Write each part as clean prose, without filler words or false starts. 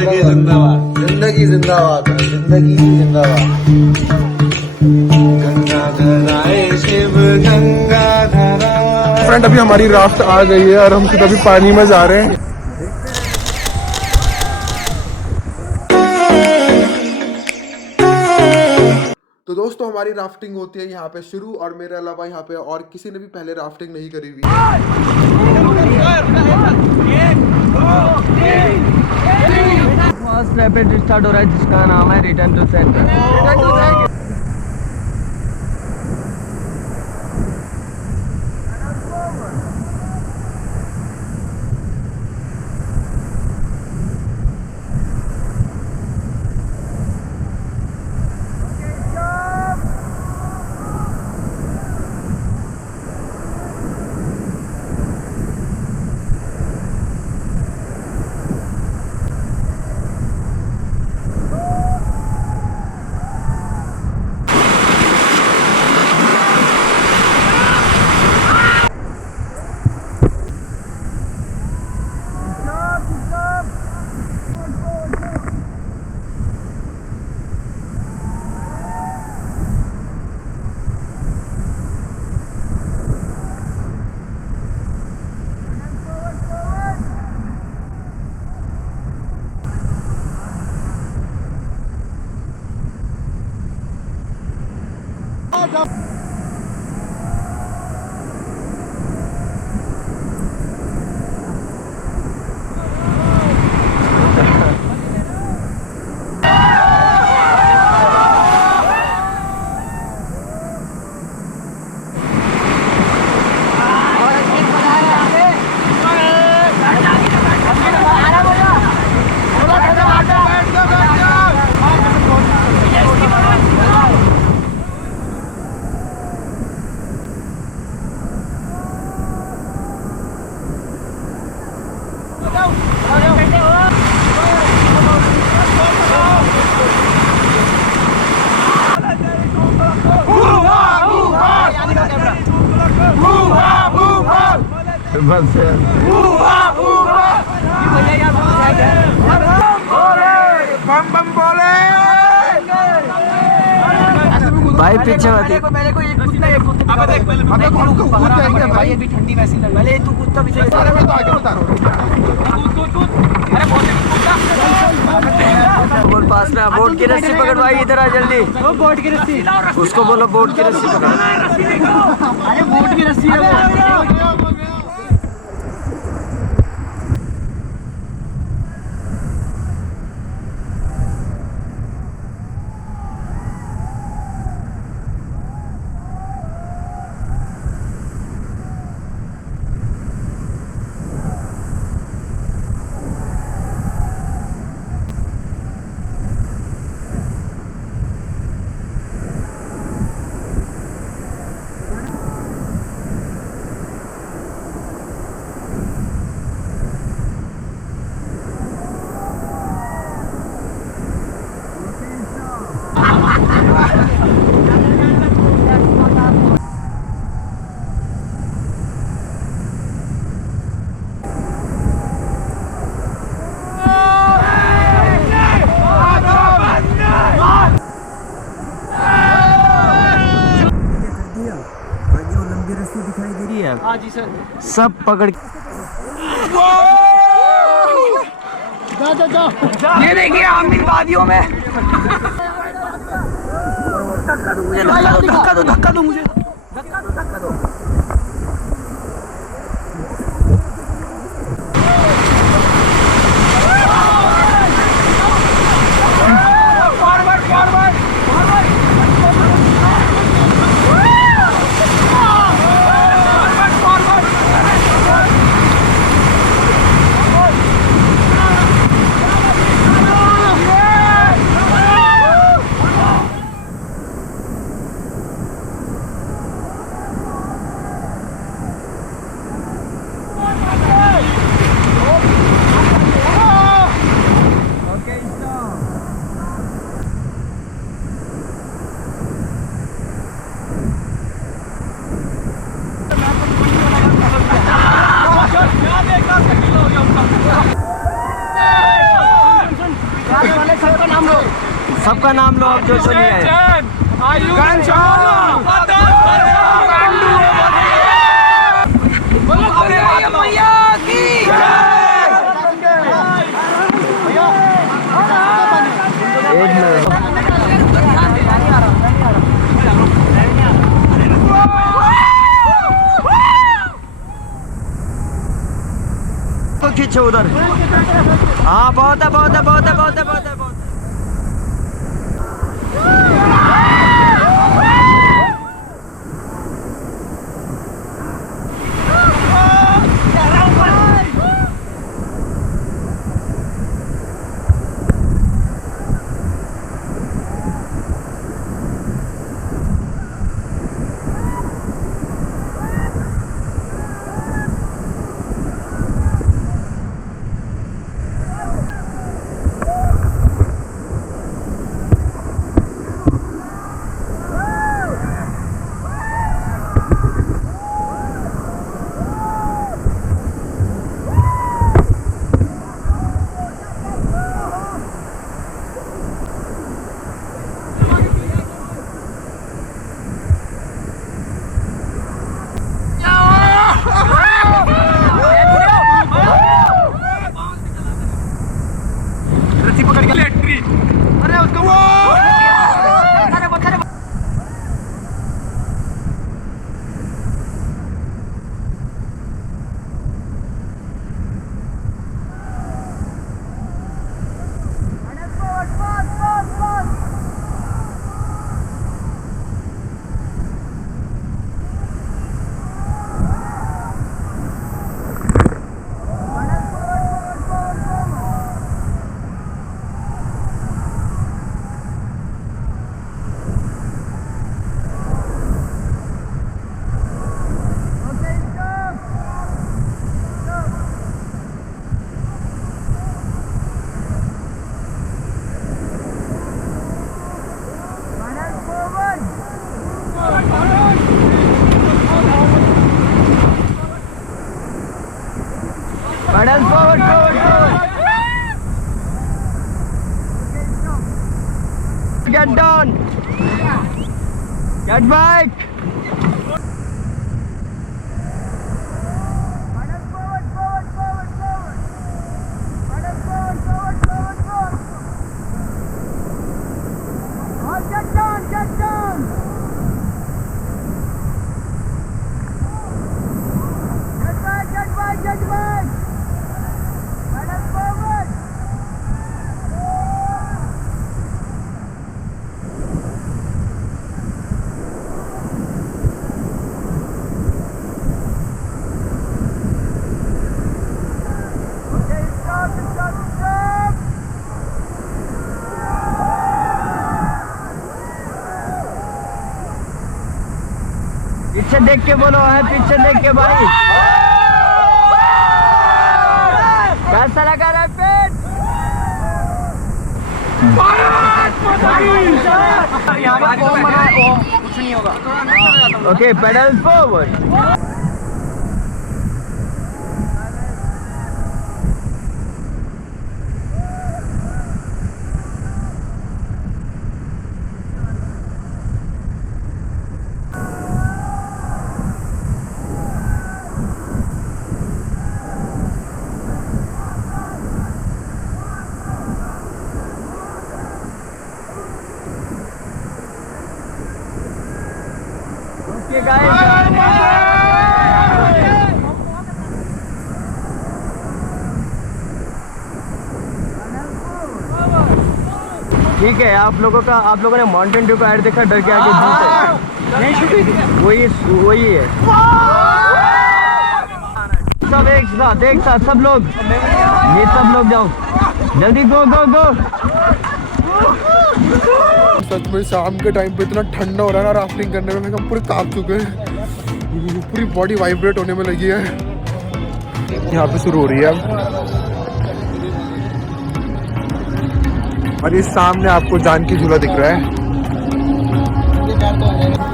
जिंदाबाद, जिंदगी जिंदाबाद, जिंदगी जिंदाबाद। गंगाधर आए शिव गंगाधर। फ्रेंड अभी हमारी राफ्ट आ गई है और हम खुद अभी पानी में जा रहे हैं। तो दोस्तों हमारी राफ्टिंग होती है यहाँ पे शुरू, और मेरे अलावा यहाँ पे और किसी ने भी पहले राफ्टिंग नहीं करी हुई है। फर्स्ट रैपिड स्टार्ट हो रहा है जिसका नाम है रिटर्न टू सेंटर। भाई पीछे मत देखो, पहले को एक कुत्ता अब देख पहले भाई अभी ठंडी वैसी लग पहले तू कुत्ता पीछे अरे मैं तो आगे बता रहा हूं कूद अरे बहुत कुत्ता बोल पास में बोट की रस्सी पकड़ भाई इधर आ जल्दी वो बोट की रस्सी उसको बोलो बोट की रस्सी पकड़ अरे बोट की रस्सी है हाँ जी सर सब पकड़ ये देखिए आमिर वादियों में धक्का दो मुझे धक्का दो सबका नाम लो अब जो जो नहीं है। एक मिनट तो खींचो उधर। हाँ बहुत है बहुत है बहुत है बहुत है बहुत है बहुत है। Pedal forward, forward, forward. Get down. Get back. Pedal forward, forward, forward, forward. Pedal forward, forward, forward, forward. Oh, get down, get down. Get back, get back, get back. Pedal forward. Okay, stop, stop, stop. पीछे देख के बोलो है, पीछे देख के भाई। कैसा लगा रैपिड? कुछ नहीं होगा। Okay, pedal forward. Okay, ठीक है, आप लोगों ने माउंटेन ड्यू का ऐड देखा, डर के आगे जीत। वही है। सब एक साथ सब लोग, ये सब लोग जाओ जल्दी, गो गो गो। सच में शाम के टाइम पे इतना ठंडा हो रहा है ना राफ्टिंग करने में, हम पूरे कांप चुके हैं, पूरी बॉडी वाइब्रेट होने में लगी है। यहाँ पे शुरू हो रही है अब, और इस सामने आपको जानकी झूला दिख रहा है।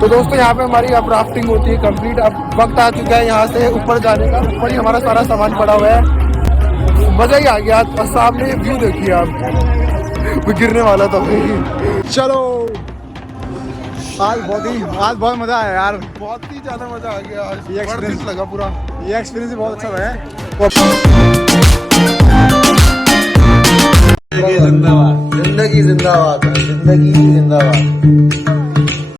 तो दोस्तों यहाँ पे हमारी अब राफ्टिंग होती है कंप्लीट। अब वक्त आ चुका है यहाँ से ऊपर जाने का। ऊपर ही हमारा सारा सामान पड़ा हुआ है, मजा ही आ गया। और सामने व्यू देखिए आप, मैं गिरने वाला था भाई। चलो आज बहुत मजा आया यार। बहुत ही ज्यादा मजा आ गया आज, ये experience- वर्थ इट लगा पूरा। ये एक्सपीरियंस भी बहुत अच्छा रहा है। जिंदगी जिंदाबाद, जिंदगी जिंदाबाद।